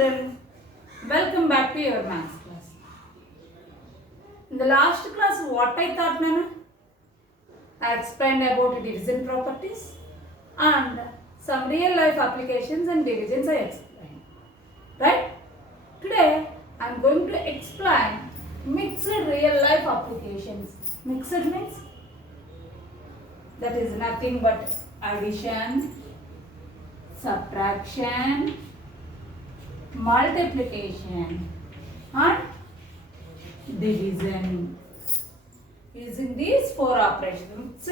children, welcome back to your maths class. In the last class, what I thought, Nana? I explained about division properties and some real life applications and divisions I explained. Right? Today, I am going to explain mixed real life applications. Mixed means that is nothing but addition, subtraction, multiplication and division. Using these four operations,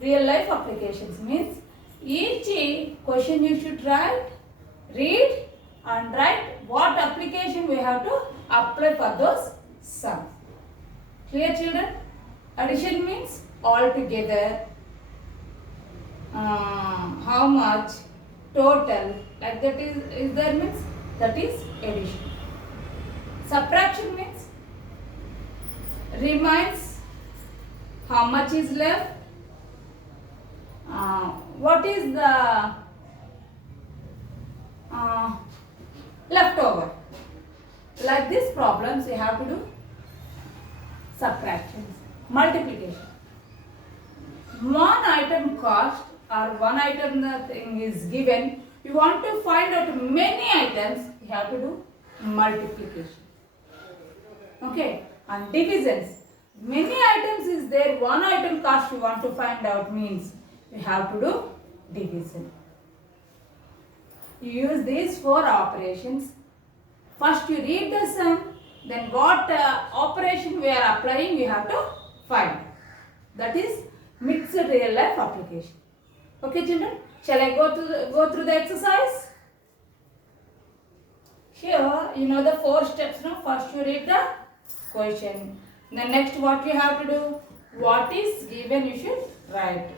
real life applications means each question you should write, read and write what application we have to apply for those sums. Clear, children? Addition means all together, how much, total, like that is there means that is addition. Subtraction means reminds how much is left, what is the leftover. Like these problems you have to do subtractions. Multiplication. One item cost or one item thing is given, you want to find out many items, you have to do multiplication. Okay, and divisions. Many items is there, one item cost you want to find out means you have to do division. You use these four operations. First you read the sum, then what operation we are applying you have to find. That is mixed real life application. Okay, children, shall I go through the exercise? Here, you know the four steps now. First you read the question. Then next what you have to do? What is given you should write.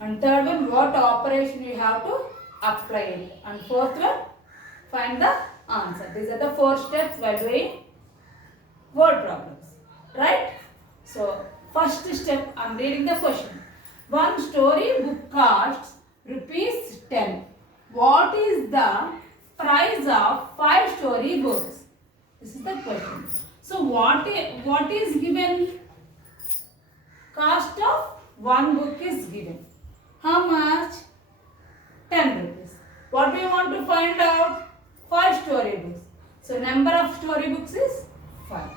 And third one, what operation you have to apply it. And fourth one, find the answer. These are the four steps while doing word problems. Right? So, first step, I am reading the question. One story book costs rupees 10. What is the price of 5 story books? This is the question. So what is given? Cost of one book is given. How much? 10 rupees. What do you want to find out? 5 story books. So number of story books is 5.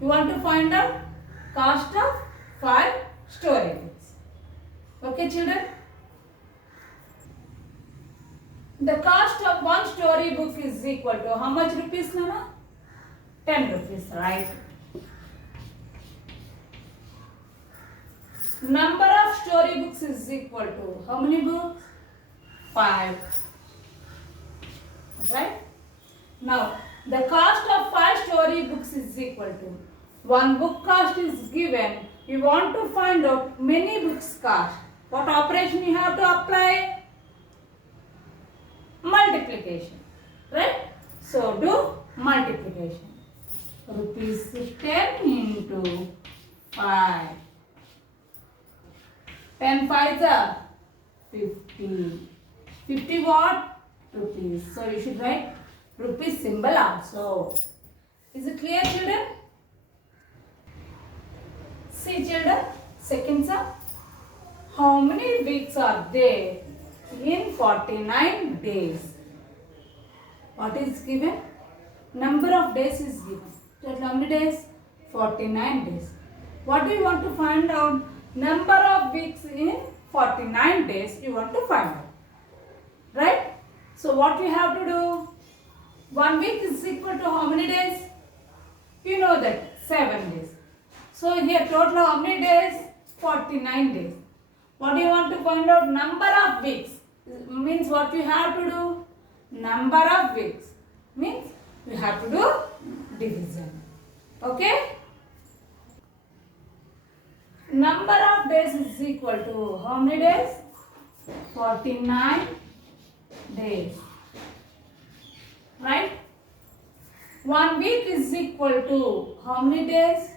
You want to find out cost of 5 story books. Okay, children? The cost of one story book is equal to how much rupees, Nana? 10 rupees, right? Number of story books is equal to how many books? 5. Right? Now, the cost of 5 story books is equal to one book cost is given. You want to find out many books cost. What operation you have to apply? Multiplication. Right? So, do multiplication. Rupees 10 into 5. 10 5s are 50. 50 what? Rupees. So, you should write rupees symbol also. Is it clear, children? See, children, second sum. How many weeks are there in 49 days? What is given? Number of days is given. Total how many days? 49 days. What do you want to find out? Number of weeks in 49 days you want to find out. Right? So what we have to do? 1 week is equal to how many days? You know that, 7 days. So here total how many days? 49 days. What do you want to find out? Number of weeks. Means what you have to do? Number of weeks. Means you have to do division. Okay? Number of days is equal to how many days? 49 days. Right? 1 week is equal to how many days?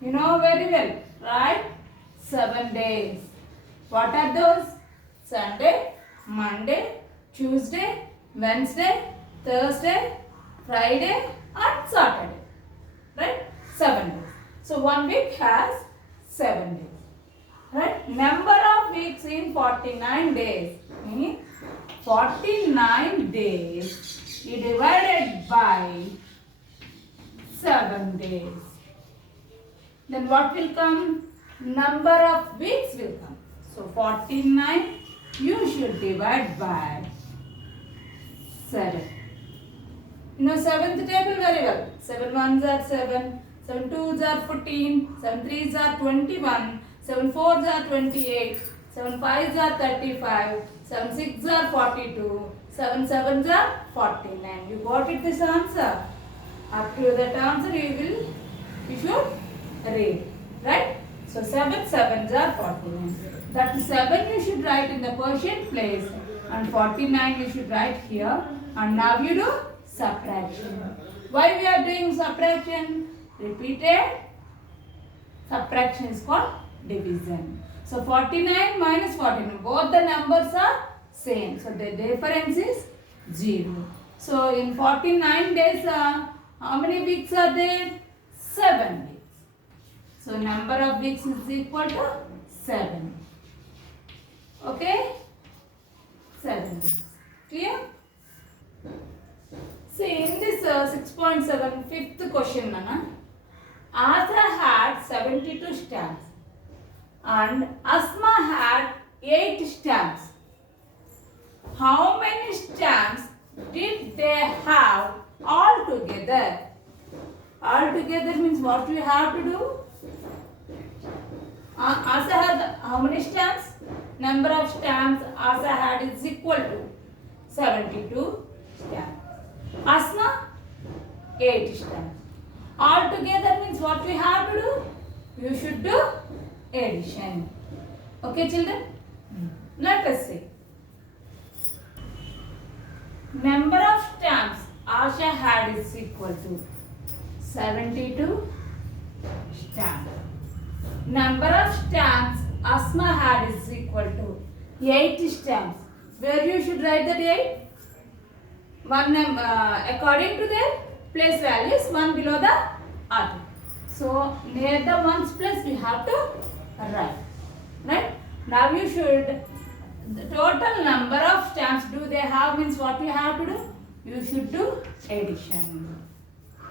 You know very well, right? 7 days. What are those? Sunday, Monday, Tuesday, Wednesday, Thursday, Friday and Saturday. Right? 7 days. So 1 week has 7 days. Right? Number of weeks in 49 days means 49 days you divided by 7 days. Then what will come? Number of weeks will come. So 49 you should divide by 7. You know 7th table very well. 7 ones are 7, 7 twos are 14, 7 threes are 21, 7 fours are 28, 7 fives are 35, 7 sixes are 42, 7 sevens are 49. You got it this answer? Up to that answer you should read. Right? So 7 sevens are 49. That 7 you should write in the Persian place and 49 you should write here. And now you do subtraction. Why we are doing subtraction? Repeated subtraction is called division. So 49 minus 49, both the numbers are same. So the difference is 0. So in 49 days, how many weeks are there? 7 weeks. So number of weeks is equal to 7. Okay? 7 weeks. Clear? See in this 6.7 fifth question, Nana, Arthur had 72 stamps and Asma had 8 stamps. How many stamps did they have all together? All together means what we have to do? Asa had how many stamps? Number of stamps Asa had is equal to 72 stamps. Asma 8 stamps. All together means what we have to do? You should do addition. Okay children? Let us see. Number of stamps Asha had is equal to 72 stamps. Number of stamps Asma had is equal to 8 stamps. Where you should write that 8? One according to their place values, one below the other. So near the ones place we have to write. Right? Now you should, the total number of stamps do they have means what you have to do? You should do addition.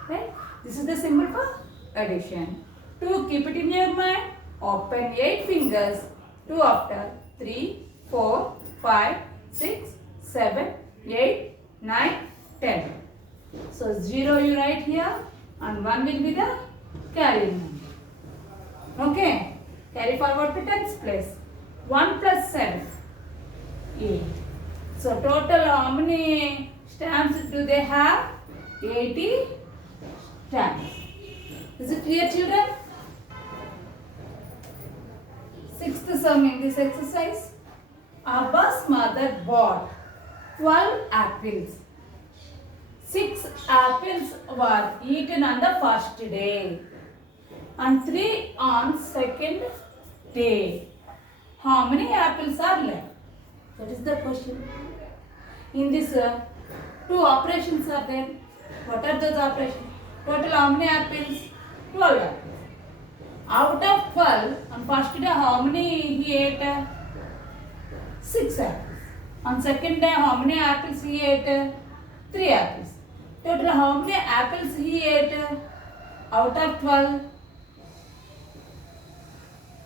Right? This is the symbol for addition. To keep it in your mind, open 8 fingers. 2 after 3, 4, 5, 6, 7, 8, 9, 10. So 0 you write here and 1 will be the carrying number. Okay. Carry forward to 10th place. 1 plus 7. 8. So total how many stamps do they have? 80 stamps. Is it clear children? 6th sum in this exercise. Abba's mother bought 12 apples. 6 apples were eaten on the first day and 3 on second day. How many apples are left? That is the question. In this 2 operations are there. What are those operations? Total how many apples? 12 apples. Out of 12, on first day how many he ate? 6 apples. On second day how many apples he ate? 3 apples. Total how many apples he ate out of 12?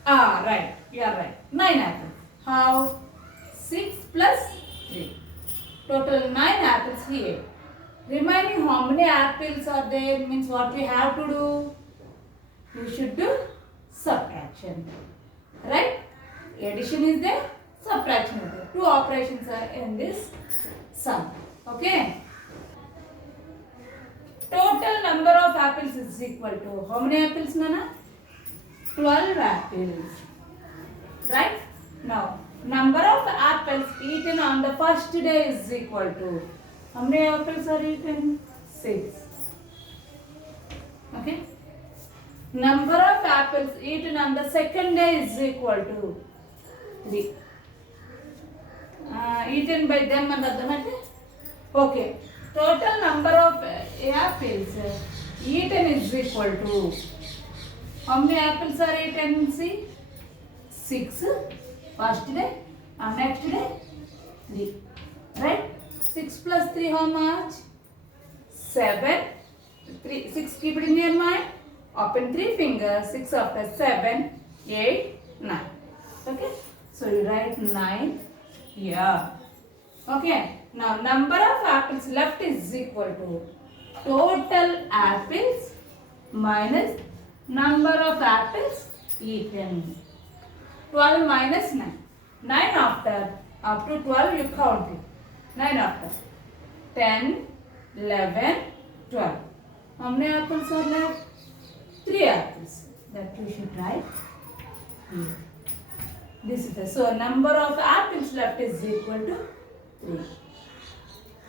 Right. You are right. 9 apples. How? 6 plus 3. Total 9 apples he ate. Remaining how many apples are there means what we have to do? You should do subtraction. Right? Addition is there, subtraction is there. 2 operations are in this sum. Okay? Total number of apples is equal to how many apples, Nana? 12 apples. Right? Now, number of apples eaten on the first day is equal to how many apples are eaten? 6. Okay? Number of apples eaten on the second day is equal to 3. Eaten by them and other. Okay. total number of apples eaten is equal to, how many apples are eaten? See, 6 first day and next day 3, right? 6 plus 3 how much? 7. 3, 6, keep it in your mind. Open 3 fingers. 6 after 7, 8, 9. Okay, so you write 9 here. Okay, now number of apples left is equal to total apples minus number of apples eaten. 12 minus 9. 9 after, up to 12 you count it. 9 after. 10, 11, 12. How many apples are left? 3 apples. That you should write here. This is the, so number of apples left is equal to 3.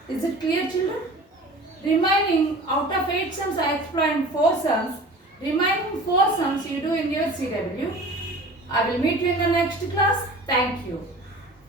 Is it clear, children? Remaining, out of 8 sums I explained 4 sums. Remaining 4 sums you do in your CW. I will meet you in the next class. Thank you.